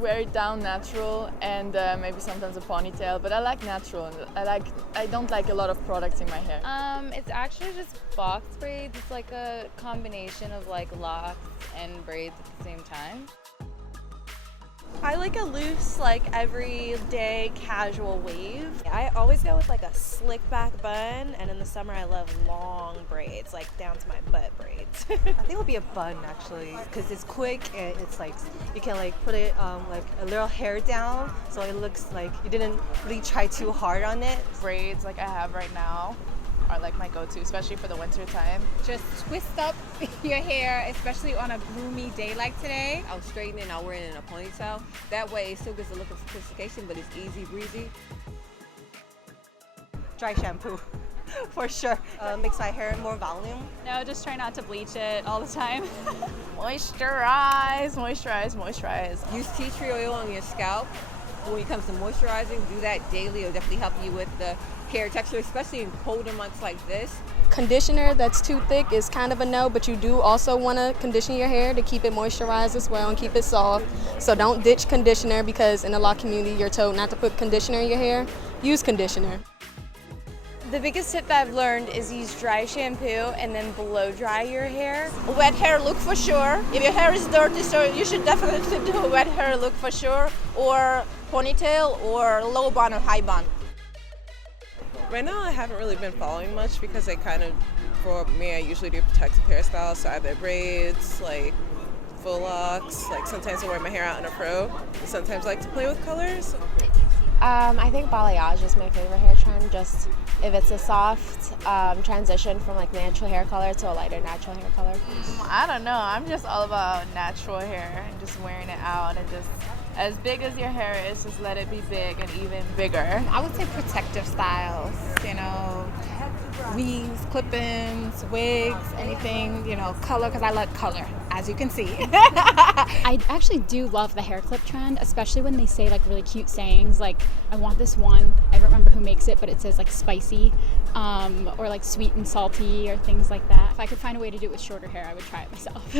wear it down natural and maybe sometimes a ponytail, but I like natural. I don't like a lot of products in my hair. It's actually just box braids. It's like a combination of like locks and braids at the same time. I like a loose, like everyday casual wave. I always go with like a slick back bun, and in the summer I love long braids, like down to my butt braids. I think it would be a bun actually, because it's quick and it's like you can like put it like a little hair down, so it looks like you didn't really try too hard on it. Braids like I have right now are like my go-to, especially for the winter time. Just twist up your hair, especially on a gloomy day like today. I'll straighten it and I'll wear it in a ponytail. That way it still gets a look of sophistication, but it's easy breezy. Dry shampoo, for sure. Makes my hair more volume. No, just try not to bleach it all the time. Moisturize, moisturize, moisturize. Use tea tree oil on your scalp. When it comes to moisturizing, do that daily. It'll definitely help you with the hair texture, especially in colder months like this. Conditioner that's too thick is kind of a no, but you do also want to condition your hair to keep it moisturized as well and keep it soft. So don't ditch conditioner, because in the law community you're told not to put conditioner in your hair. Use conditioner. The biggest tip that I've learned is use dry shampoo and then blow dry your hair. Wet hair look for sure. If your hair is dirty, so you should definitely do a wet hair look for sure, or ponytail or low bun or high bun. Right now I haven't really been following much because for me, I usually do protective hairstyles, so either braids, like full locks, like sometimes I wear my hair out in a fro, sometimes I like to play with colors. I think balayage is my favorite hair trend, just if it's a soft transition from like natural hair color to a lighter natural hair color. I don't know, I'm just all about natural hair and just wearing it out, and just as big as your hair is, just let it be big and even bigger. I would say protective styles, weaves, clip-ins, wigs, anything, color, because I like color, as you can see. I actually do love the hair clip trend, especially when they say like really cute sayings, like I want this one, I don't remember who makes it, but it says like spicy, or like sweet and salty, or things like that. If I could find a way to do it with shorter hair, I would try it myself.